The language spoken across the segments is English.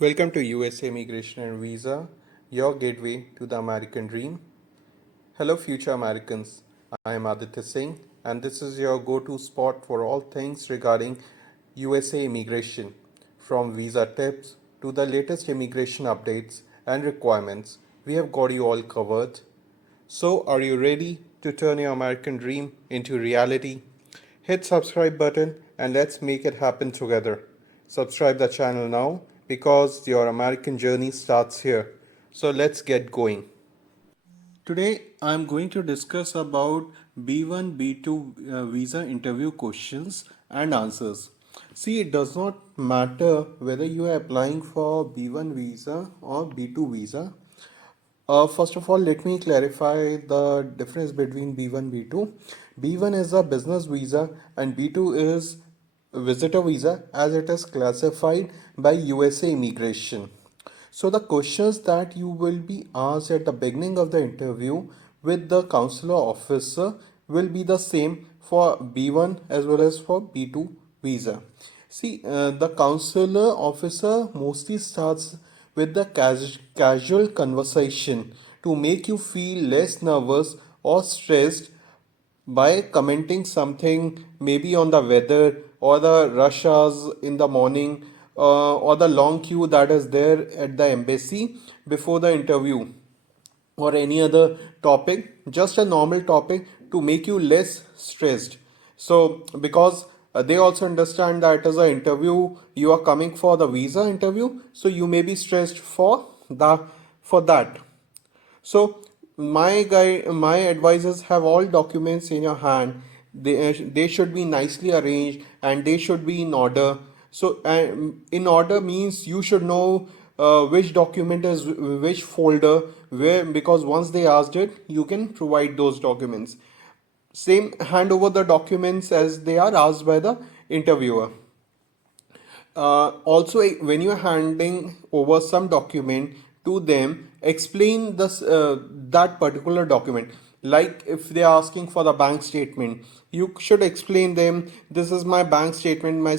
Welcome to USA Immigration and Visa, your gateway to the American dream. Hello, future Americans. I am Aditya Singh, and this is your go to spot for all things regarding USA immigration, from visa tips to the latest immigration updates and requirements. We have got you all covered. So, are you ready to turn your American dream into reality? Hit subscribe button and let's make it happen together. Subscribe the channel now because your American journey starts here. So let's get going. Today I am going to discuss about B1 B2 visa interview questions and answers. See, it does not matter whether you are applying for B1 visa or B2 visa. First of all, let me clarify the difference between B1 B2. B1 is a business visa and B2 is visitor visa as it is classified by USA Immigration. So the questions that you will be asked at the beginning of the interview with the consular officer will be the same for B1 as well as for B2 visa. See, the consular officer mostly starts with the casual conversation to make you feel less nervous or stressed by commenting something maybe on the weather or the rush hours in the morning or the long queue that is there at the embassy before the interview or any other topic, just a normal topic to make you less stressed. So, because they also understand that as an interview, you are coming for the visa interview, so you may be stressed for that. So my advisors have all documents in your hand. They should be nicely arranged and they should be in order. So in order means you should know which document is which folder where, because once they asked it, you can provide those documents. Same, hand over the documents as they are asked by the interviewer. Also, when you're handing over some document to them, explain that particular document. Like if they are asking for the bank statement, you should explain them, this is my bank statement, my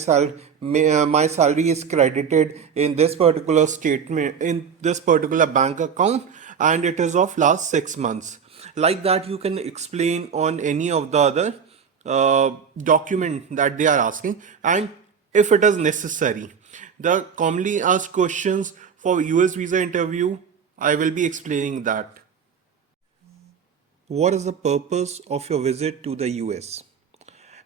salary is credited in this particular statement, in this particular bank account, and it is of last 6 months. Like that you can explain on any of the other document that they are asking, and if it is necessary, the commonly asked questions for US visa interview, I will be explaining that. What is the purpose of your visit to the US?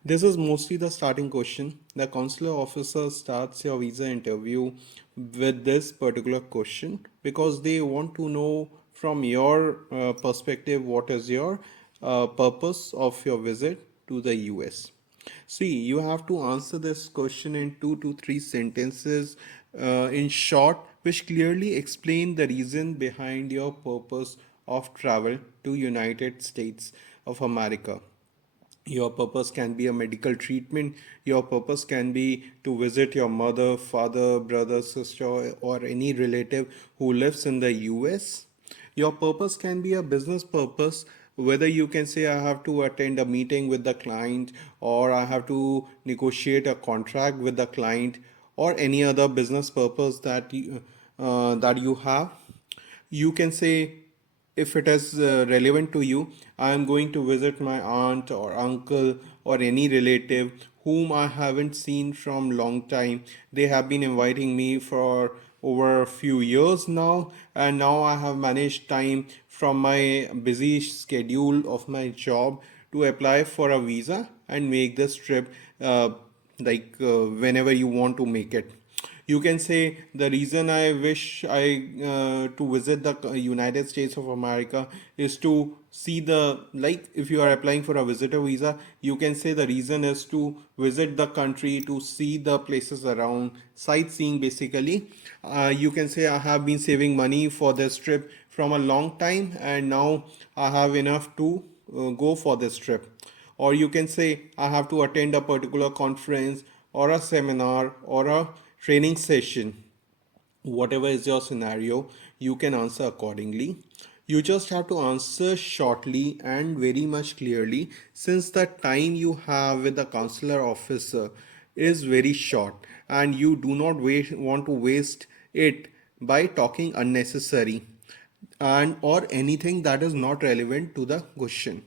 This is mostly the starting question. The consular officer starts your visa interview with this particular question because they want to know from your perspective what is your purpose of your visit to the US. See, you have to answer this question in 2 to 3 sentences in short, which clearly explain the reason behind your purpose of travel to United States of America. Your purpose can be a medical treatment. Your purpose can be to visit your mother, father, brother, sister, or any relative who lives in the US. Your purpose can be a business purpose, whether you can say, I have to attend a meeting with the client, or I have to negotiate a contract with the client, or any other business purpose that you have. You can say, if it is relevant to you, I am going to visit my aunt or uncle or any relative whom I haven't seen from long time. They have been inviting me for over a few years now, and now I have managed time from my busy schedule of my job to apply for a visa and make this trip whenever you want to make it. You can say, the reason I wish I to visit the United States of America is to see the, like if you are applying for a visitor visa, you can say the reason is to visit the country, to see the places around, sightseeing basically. You can say, I have been saving money for this trip from a long time and now I have enough to go for this trip. Or you can say, I have to attend a particular conference or a seminar or a training session. Whatever is your scenario, you can answer accordingly. You just have to answer shortly and very much clearly, since the time you have with the consular officer is very short and you do not want to waste it by talking unnecessary and or anything that is not relevant to the question.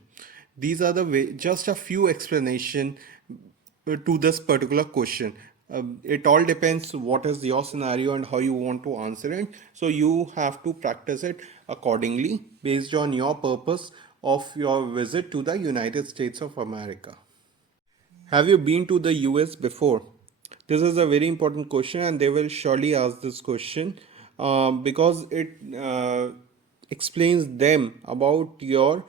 These are the way, just a few explanation to this particular question. It all depends what is your scenario and how you want to answer it. So you have to practice it accordingly based on your purpose of your visit to the United States of America. Have you been to the US before? This is a very important question, and they will surely ask this question because it explains them about your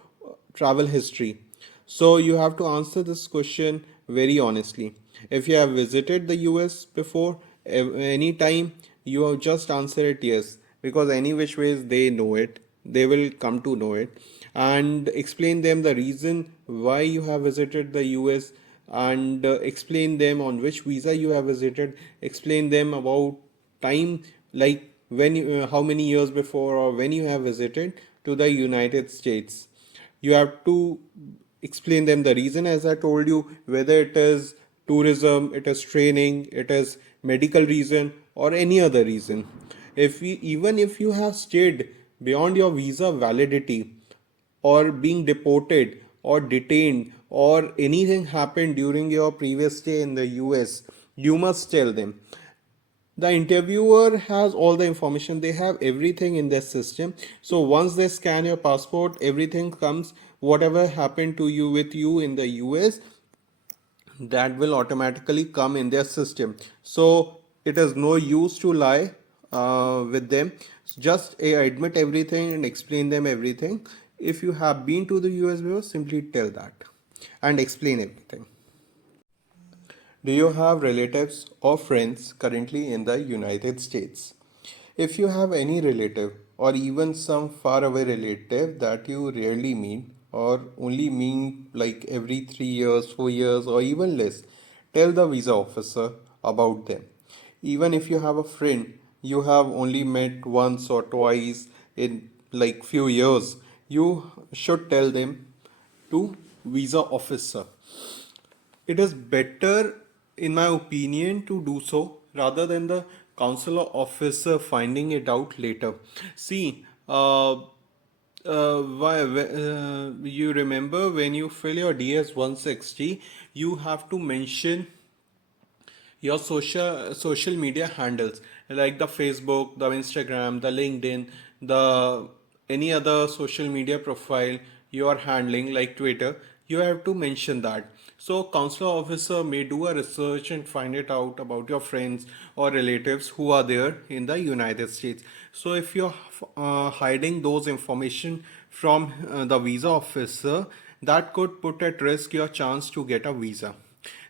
travel history. So you have to answer this question very honestly. If you have visited the US before, any time, you have just answer it yes, because any which ways they know it, they will come to know it, and explain them the reason why you have visited the US, and explain them on which visa you have visited, explain them about time, like when you, how many years before or when you have visited to the United States. You have to explain them the reason, as I told you, whether it is tourism, it is training, it is medical reason, or any other reason. Even if you have stayed beyond your visa validity, or being deported or detained, or anything happened during your previous stay in the US, you must tell them. The interviewer has all the information, they have everything in their system. So once they scan your passport, everything comes, whatever happened to you with you in the US, that will automatically come in their system. So it is no use to lie with them. Just admit everything and explain them everything. If you have been to the US before, simply tell that and explain everything. Do you have relatives or friends currently in the United States? If you have any relative or even some far away relative that you rarely meet or only meet like every 3 years, 4 years, or even less, tell the visa officer about them. Even if you have a friend you have only met once or twice in like few years, you should tell them to visa officer. It is better, in my opinion, to do so rather than the consular officer finding it out later. See, you remember when you fill your DS 160, you have to mention your social media handles like the Facebook, the Instagram, the LinkedIn, the any other social media profile you are handling like Twitter. You have to mention that. So consular officer may do a research and find it out about your friends or relatives who are there in the United States. So if you're hiding those information from the visa officer, that could put at risk your chance to get a visa.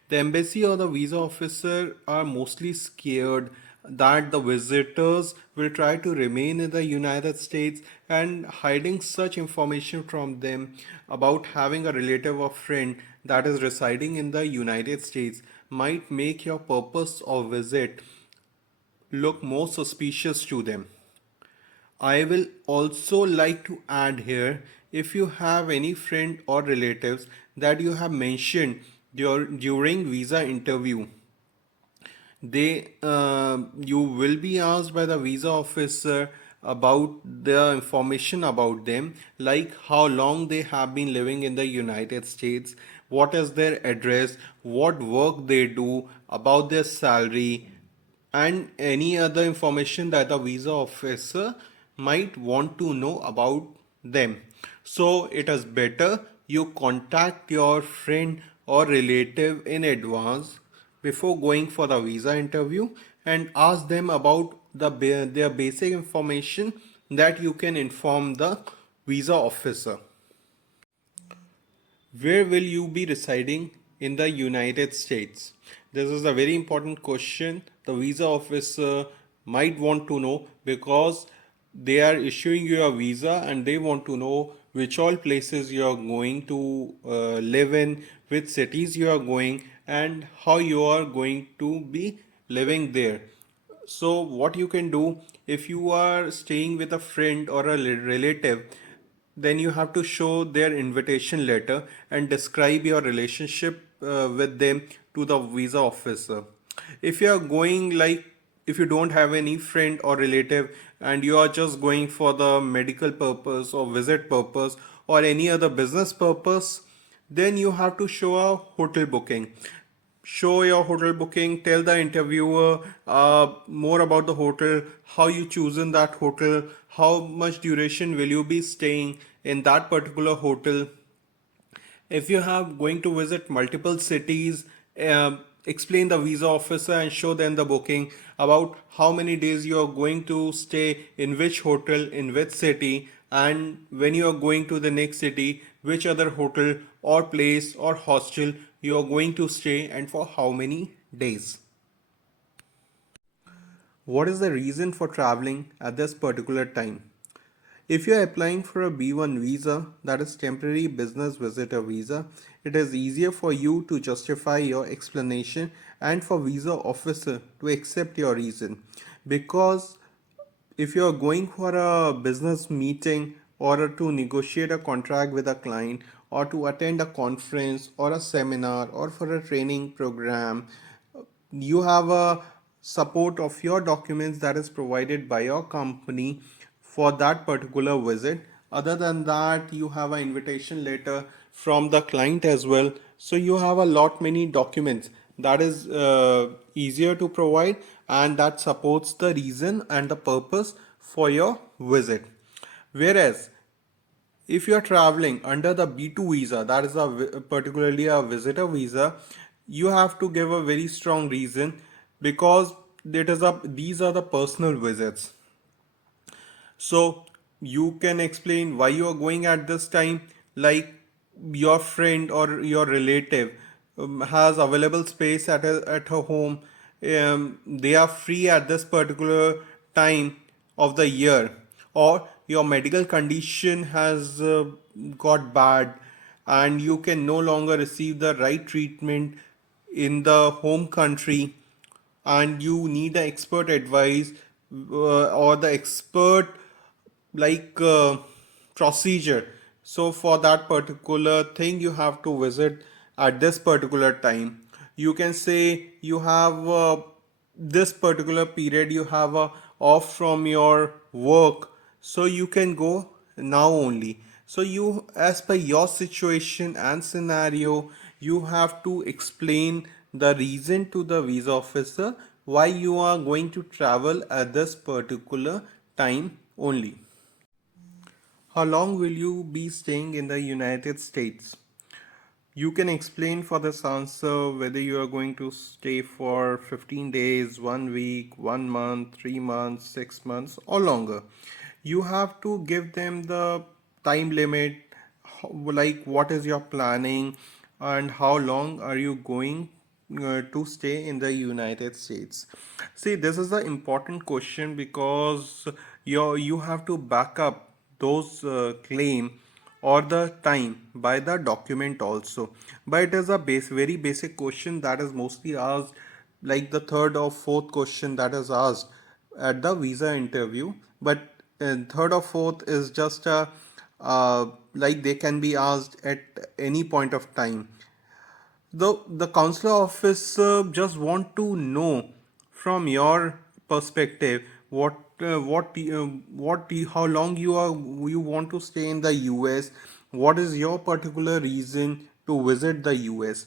The embassy or the visa officer are mostly scared that the visitors will try to remain in the United States, and hiding such information from them about having a relative or friend that is residing in the United States might make your purpose of visit look more suspicious to them. I will also like to add here, if you have any friend or relatives that you have mentioned during visa interview, they you will be asked by the visa officer about the information about them, like how long they have been living in the United States, what is their address, what work they do, about their salary, and any other information that the visa officer might want to know about them. So it is better you contact your friend or relative in advance before going for the visa interview and ask them about their basic information that you can inform the visa officer. Where will you be residing in the United States? This is a very important question. The visa officer might want to know because they are issuing you a visa and they want to know which all places you are going to live in, which cities you are going, and how you are going to be living there. So, what you can do, if you are staying with a friend or a relative, then you have to show their invitation letter and describe your relationship with them to the visa officer. If you are going like if you don't have any friend or relative and you are just going for the medical purpose or visit purpose or any other business purpose, then you have to show a hotel booking. Show your hotel booking, tell the interviewer more about the hotel, how you chosen that hotel, how much duration will you be staying in that particular hotel. If you have going to visit multiple cities, explain the visa officer and show them the booking about how many days you are going to stay in which hotel in which city, and when you are going to the next city, which other hotel or place or hostel you are going to stay and for how many days. What is the reason for traveling at this particular time? If you are applying for a B1 visa, that is temporary business visitor visa, it is easier for you to justify your explanation and for visa officer to accept your reason, because if you are going for a business meeting or to negotiate a contract with a client or to attend a conference or a seminar or for a training program, you have a support of your documents that is provided by your company for that particular visit. Other than that, you have an invitation letter from the client as well, so you have a lot many documents that is easier to provide and that supports the reason and the purpose for your visit. Whereas if you are traveling under the B2 visa, that is particularly a visitor visa, you have to give a very strong reason, because these are the personal visits. So you can explain why you are going at this time, like your friend or your relative has available space at her home. They are free at this particular time of the year, or your medical condition has got bad and you can no longer receive the right treatment in the home country, and you need the expert advice or the expert procedure. So for that particular thing you have to visit at this particular time. You can say you have this particular period you have off from your work, so you can go now only. So you, as per your situation and scenario, you have to explain the reason to the visa officer why you are going to travel at this particular time only. How long will you be staying in the United States? You can explain for this answer whether you are going to stay for 15 days, 1 week, 1 month, 3 months, 6 months, or longer. You have to give them the time limit, like what is your planning and how long are you going to stay in the United States. See, this is an important question because you have to back up those claim or the time by the document also. But it is a very basic question that is mostly asked, like the third or fourth question that is asked at the visa interview. But third or fourth is just a like they can be asked at any point of time. The consular office just want to know from your perspective how long you want to stay in the US, what is your particular reason to visit the US.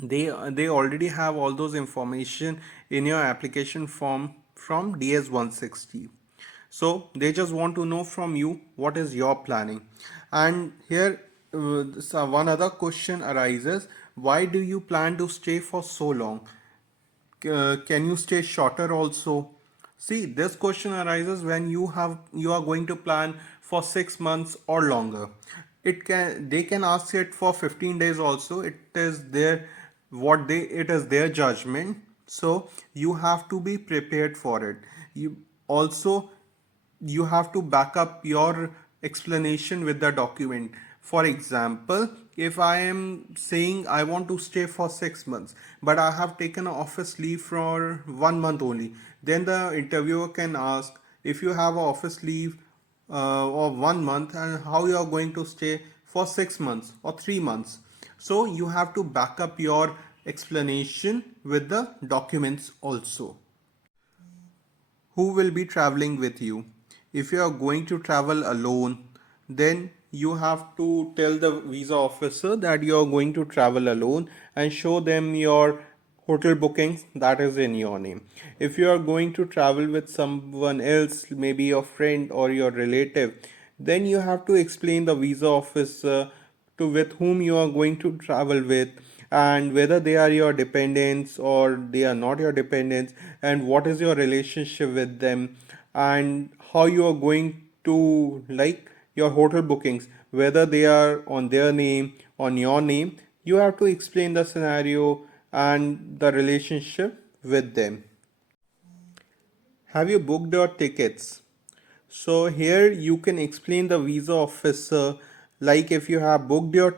They already have all those information in your application form from DS 160. So they just want to know from you what is your planning. And here one other question arises: why do you plan to stay for so long? Can you stay shorter also? See, this question arises when you are going to plan for 6 months or longer. They can ask it for 15 days also. It is their judgment. So you have to be prepared for it. You have to back up your explanation with the document. For example, if I am saying I want to stay for 6 months, but I have taken an office leave for 1 month only, then the interviewer can ask, if you have an office leave of 1 month, and how you are going to stay for 6 months or 3 months. So you have to back up your explanation with the documents also. Who will be traveling with you? If you are going to travel alone, then you have to tell the visa officer that you are going to travel alone and show them your hotel bookings that is in your name. If you are going to travel with someone else, maybe your friend or your relative, then you have to explain the visa officer to with whom you are going to travel with, and whether they are your dependents or they are not your dependents, and what is your relationship with them, and how you are going to like your hotel bookings, whether they are on their name, on your name. You have to explain the scenario and the relationship with them. Have you booked your tickets? So here you can explain the visa officer, like if you have booked your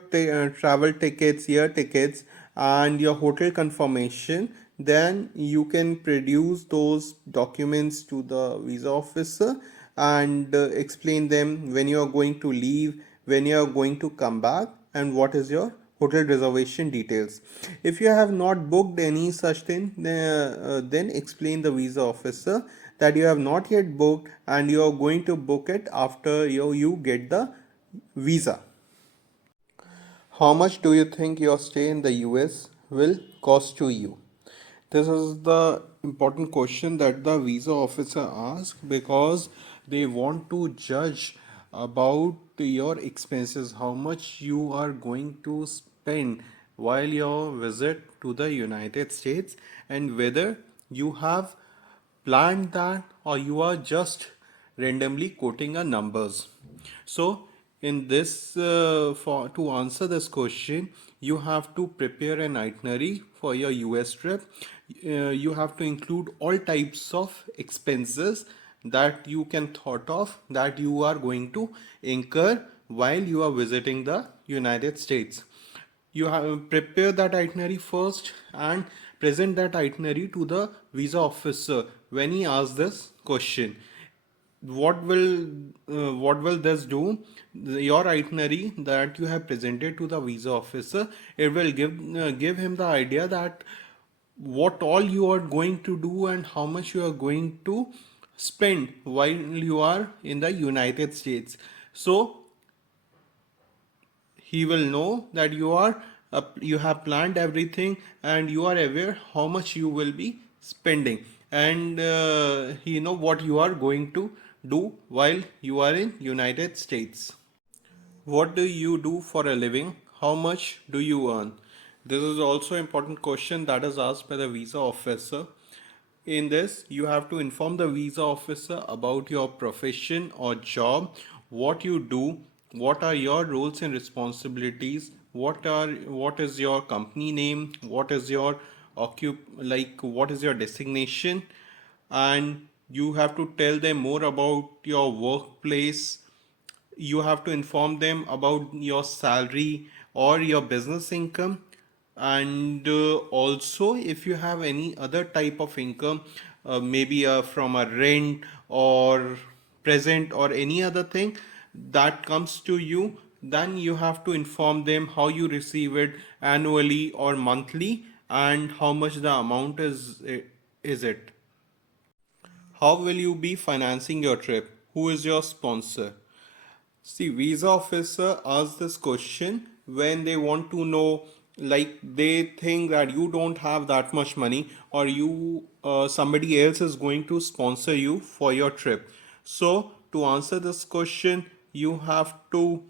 travel tickets, air tickets, and your hotel confirmation, then you can produce those documents to the visa officer and explain them when you are going to leave, when you are going to come back, and what is your hotel reservation details. If you have not booked any such thing, then explain the visa officer that you have not yet booked and you are going to book it after you get the visa. How much do you think your stay in the US will cost to you? This is the important question that the visa officer asks because they want to judge about your expenses, how much you are going to spend while your visit to the United States, and whether you have planned that or you are just randomly quoting a numbers. So in this for to answer this question, you have to prepare an itinerary for your US trip. You have to include all types of expenses that you can thought of that you are going to incur while you are visiting the United States. You have prepare that itinerary first and present that itinerary to the visa officer when he asks this question. What will this do? Your itinerary that you have presented to the visa officer, it will give him the idea that what all you are going to do and how much you are going to spend while you are in the United States. So he will know that you have planned everything and you are aware how much you will be spending, and he know what you are going to do while you are in United States. What do you do for a living? How much do you earn? This is also an important question that is asked by the visa officer. In this, you have to inform the visa officer about your profession or job, what you do, what are your roles and responsibilities, what is your company name, what is your what is your designation, and you have to tell them more about your workplace. You have to inform them about your salary or your business income, and also if you have any other type of income, maybe from a rent or present or any other thing that comes to you, then you have to inform them how you receive it annually or monthly and how much the amount is it. How will you be financing your trip? Who is your sponsor? See, visa officer asks this question when they want to know, like they think that you don't have that much money, or you somebody else is going to sponsor you for your trip. So to answer this question, you have to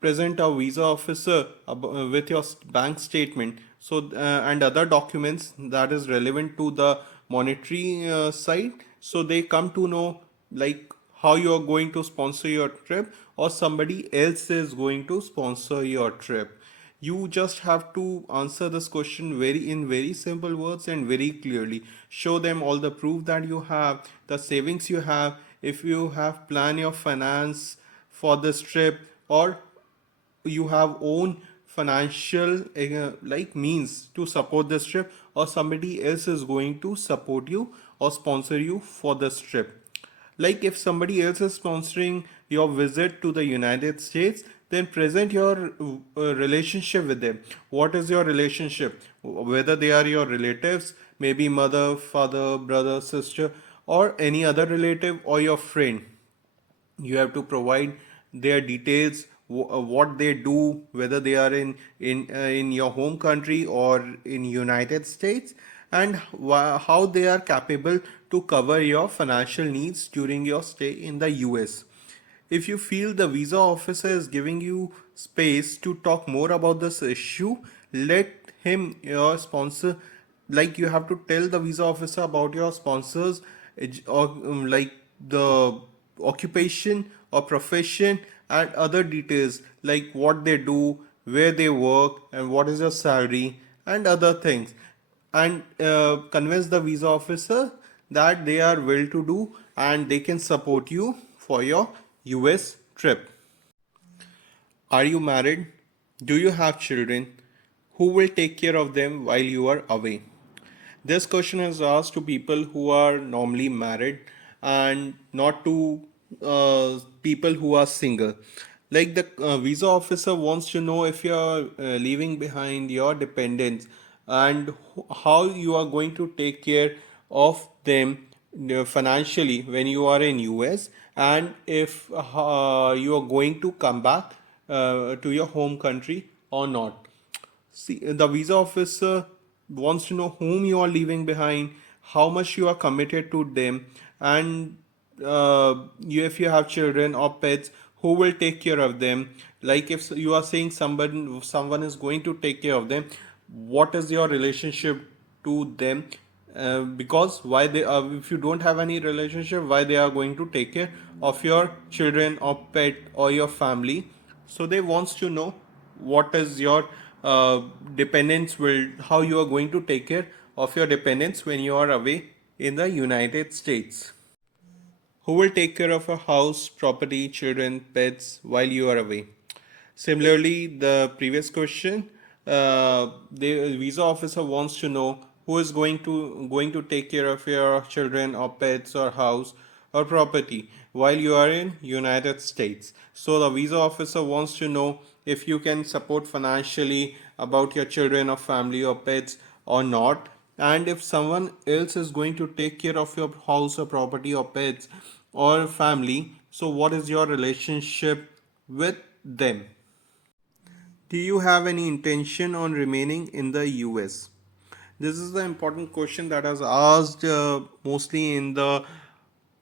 present a visa officer with your bank statement, so and other documents that is relevant to the monetary side, so they come to know like how you are going to sponsor your trip or somebody else is going to sponsor your trip. You just have to answer this question very simple words and very clearly. Show them all the proof that you have, the savings you have, if you have plan your finance for this trip, or you have own financial means to support this trip, or somebody else is going to support you or sponsor you for this trip. Like if somebody else is sponsoring your visit to the United States, then present your relationship with them. What is your relationship? Whether they are your relatives, maybe mother, father, brother, sister, or any other relative or your friend. You have to provide their details, what they do, whether they are in your home country or in United States, and how they are capable to cover your financial needs during your stay in the US. If you feel the visa officer is giving you space to talk more about this issue, let him, your sponsor, like you have to tell the visa officer about your sponsors, or like the occupation or profession and other details like what they do, where they work, and what is your salary and other things, and convince the visa officer that they are well to do and they can support you for your US trip. Are you married? Do you have children? Who will take care of them while you are away? This question is asked to people who are normally married and not to people who are single. Like the visa officer wants to know if you are leaving behind your dependents and how you are going to take care of them financially when you are in US, and if you are going to come back to your home country or not. See, the visa officer wants to know whom you are leaving behind, how much you are committed to them, and if you have children or pets, who will take care of them. Like if you are saying someone is going to take care of them, what is your relationship to them? Because why they are, if you don't have any relationship, why they are going to take care of your children or pet or your family? So they wants to know what is your dependents will, how you are going to take care of your dependents when you are away in the United States. Who will take care of a house, property, children, pets while you are away? Similarly, the previous question, the visa officer wants to know who is going to take care of your children or pets or house or property while you are in United States. So the visa officer wants to know if you can support financially about your children or family or pets or not, and if someone else is going to take care of your house or property or pets or family, so what is your relationship with them? Do you have any intention on remaining in the US? This is the important question that is asked mostly in the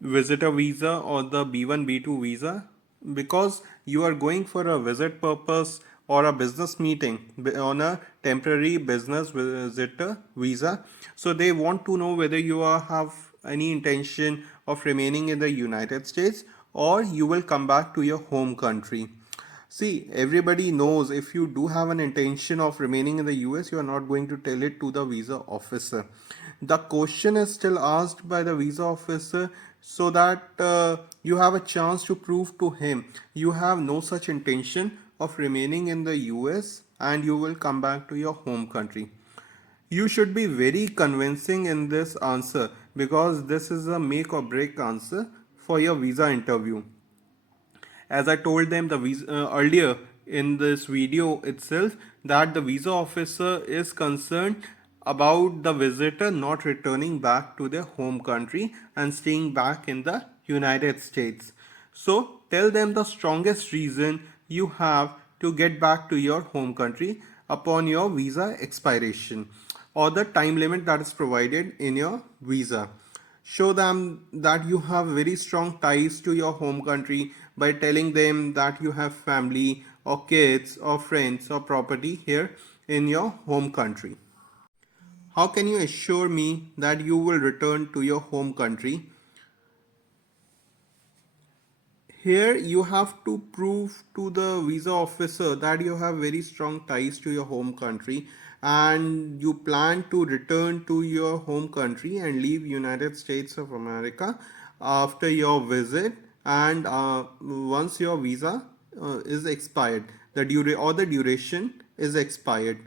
visitor visa or the B1 B2 visa, because you are going for a visit purpose or a business meeting on a temporary business visitor visa. So they want to know whether you have any intention of remaining in the United States or you will come back to your home country. See, everybody knows if you do have an intention of remaining in the US, you are not going to tell it to the visa officer. The question is still asked by the visa officer so that you have a chance to prove to him you have no such intention of remaining in the US and you will come back to your home country. You should be very convincing in this answer because this is a make or break answer for your visa interview. As I told them earlier in this video itself, that the visa officer is concerned about the visitor not returning back to their home country and staying back in the United States. So tell them the strongest reason you have to get back to your home country upon your visa expiration or the time limit that is provided in your visa. Show them that you have very strong ties to your home country by telling them that you have family or kids or friends or property here in your home country. How can you assure me that you will return to your home country? Here you have to prove to the visa officer that you have very strong ties to your home country and you plan to return to your home country and leave United States of America after your visit, and once your visa is expired, the duration is expired,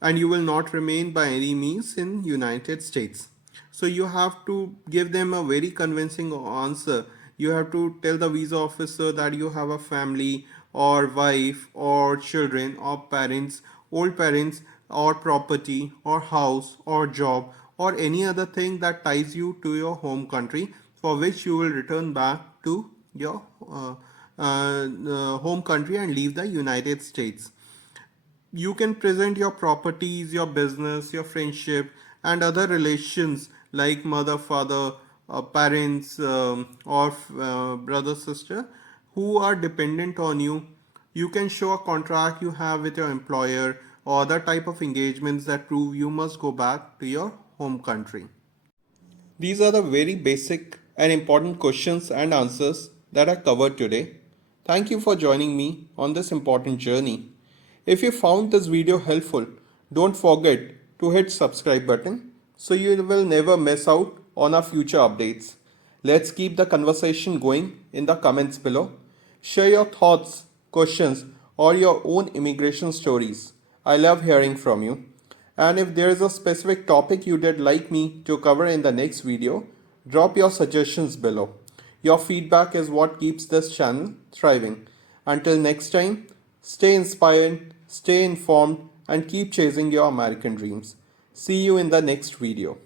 and you will not remain by any means in United States. So you have to give them a very convincing answer. You have to tell the visa officer that you have a family or wife or children or parents, old parents, or property or house or job or any other thing that ties you to your home country, for which you will return back to your home country and leave the United States. You can present your properties, your business, your friendship, and other relations like mother, father, parents, or brother, sister who are dependent on you. You can show a contract you have with your employer or other type of engagements that prove you must go back to your home country. These are the very basic and important questions and answers that are covered today. Thank you for joining me on this important journey. If you found this video helpful, don't forget to hit subscribe button so you will never miss out on our future updates. Let's keep the conversation going in the comments below. Share your thoughts, questions, or your own immigration stories. I love hearing from you. And if there is a specific topic you would like me to cover in the next video, drop your suggestions below. Your feedback is what keeps this channel thriving. Until next time, stay inspired, stay informed, and keep chasing your American dreams. See you in the next video.